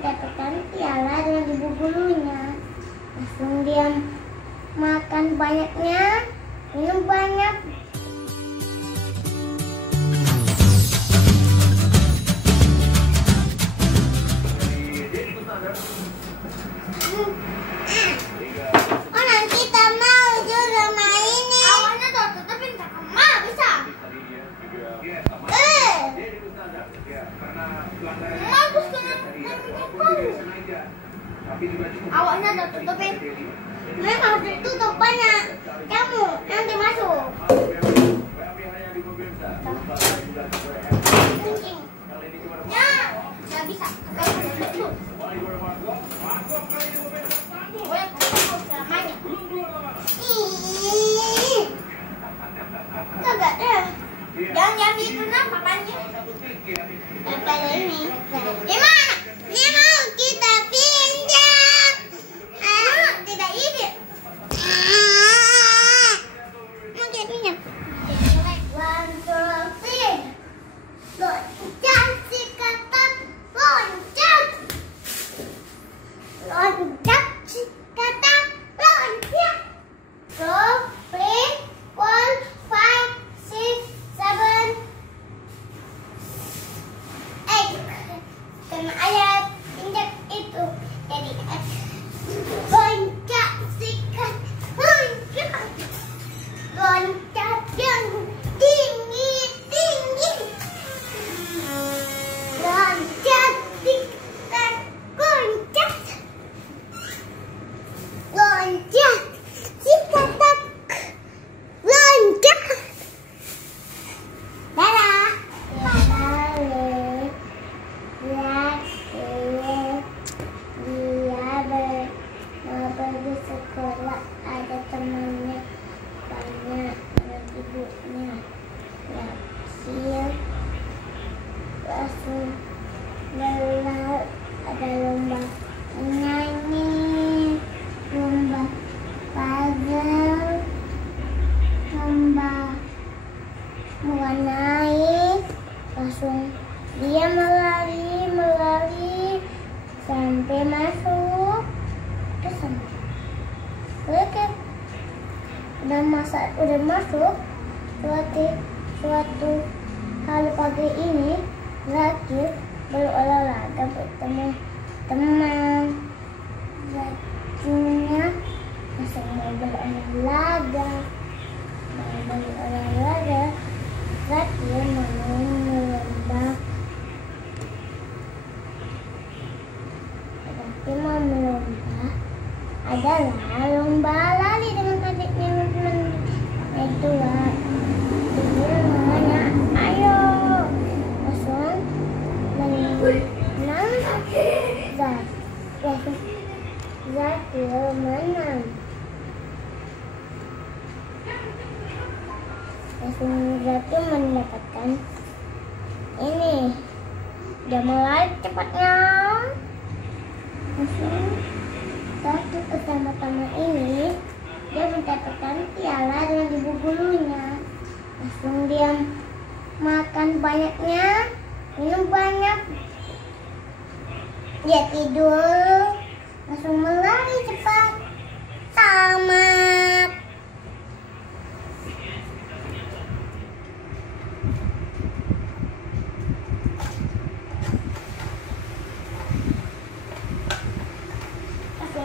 mencatatkan piala dengan ibu gurunya. Langsung dia makan banyaknya, minum banyak. Oh, nanti kita mau juga main nih. Awalnya tutup minta kemal bisa. Bagus kan? Awalnya udah tutupin. Memang harus ditutup banyak. Kamu nanti masuk. Ya, nggak bisa. Kagak deh. Jangan itu nah papannya. Kalau ini. Gimana? Ini mau kita pinjam. Tidak ide. Mau kita pinjam. One, two, three. Loncat si katak. Loncat. Loncat si katak. Loncat. Two, three, four, five, six, seven, eight. Karena ayat injak itu jadi loncat sikat, loncat, loncat yang tinggi tinggi, loncat sikat, loncat, loncat sikat, loncat. Dadah. Dia pergi sekolah, ada temannya banyak, ada ibunya. Ya, siap. Langsung berlalu, ada lomba menyanyi, lomba puzzle, lomba mewarnai. Langsung dia melari sampai masuk ke sana. Oke, udah masuk. Suatu hari pagi ini Zakir berolahraga bertemu teman. Zakirnya langsung mau berolahraga. Zakir mau melomba adalah lomba lari dengan adiknya teman-teman dua. Dia namanya ayo langsung menang. Zakir menang. Langsung Zakir mendapatkan ini. Dia mulai cepatnya. Zakir pertama-tama ini dia mencatatkan piala dengan ibu gurunya. Langsung dia makan banyaknya, minum banyak. Dia tidur, langsung melari cepat. Tamat.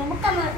Buka mulut.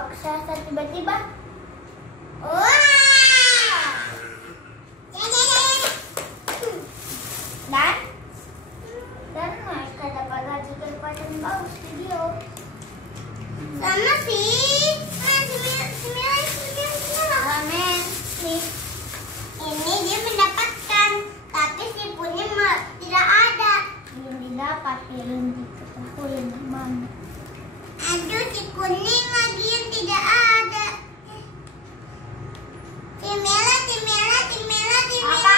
raksasa tiba-tiba. Wah. Dan mereka dapat gaji kecepatan bagus video. Sama sih. Amin. Ini dia mendapatkan, tapi si punya tidak ada. Belum didapat, belum diketahui yang mana. Aduh, si kuning lagi yang tidak ada. Timela. Apa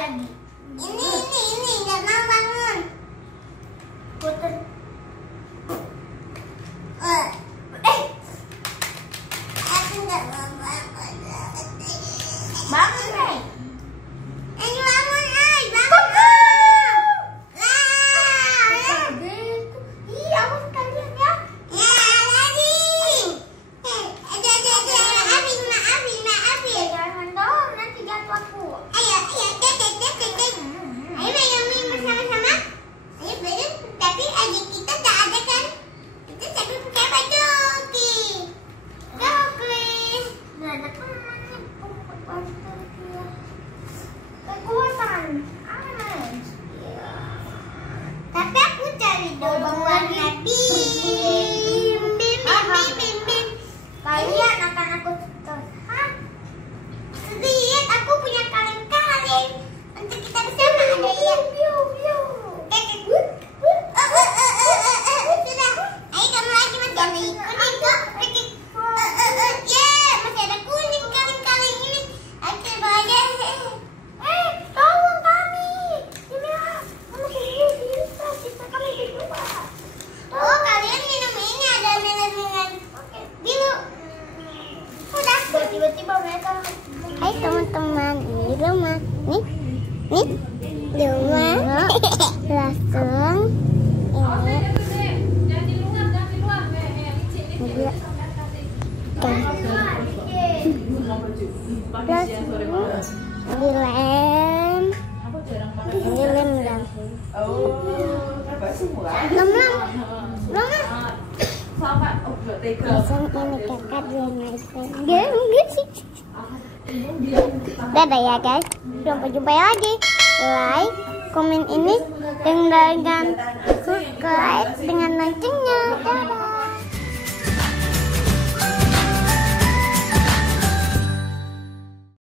lagi? Ini nggak mau bangun. Puter. Aku nggak mau bangun. Bangun, Ray. Ayo bangun, Iya, aku sekalian ya. Ya, tadi. Maafin. Jangan dong, nanti jatuh aku. Ayo, main bersama-sama. Ayo belajar, tapi adik kita tak ada kan? Kita tapi pakai baju Coklat. Nggak ada temannya, bantu dia. Kekuatan, aman. Tapi aku cari dulu warna bim. Kalian akan aku tutup. Hah? Lihat, aku punya kaleng-kaleng. Untuk kita bersama ada yang sudah. Ayo kamu lagi masih ada kuning kok. Masih ada kuning kaleng-kaleng ini. Oke, boleh. Tolong kami. Dimana? Kamu sendiri bisa kami berdua. Oh, kalian minum ini ada milan biru. Udah. Tiba-tiba mereka. Hai teman-teman, ini rumah. Nih rumah. Langsung ini. Dilem dan langsung ini kakak dia dadah ya guys, sampai jumpa lagi. Like, komen ini dengan subscribe dengan loncengnya.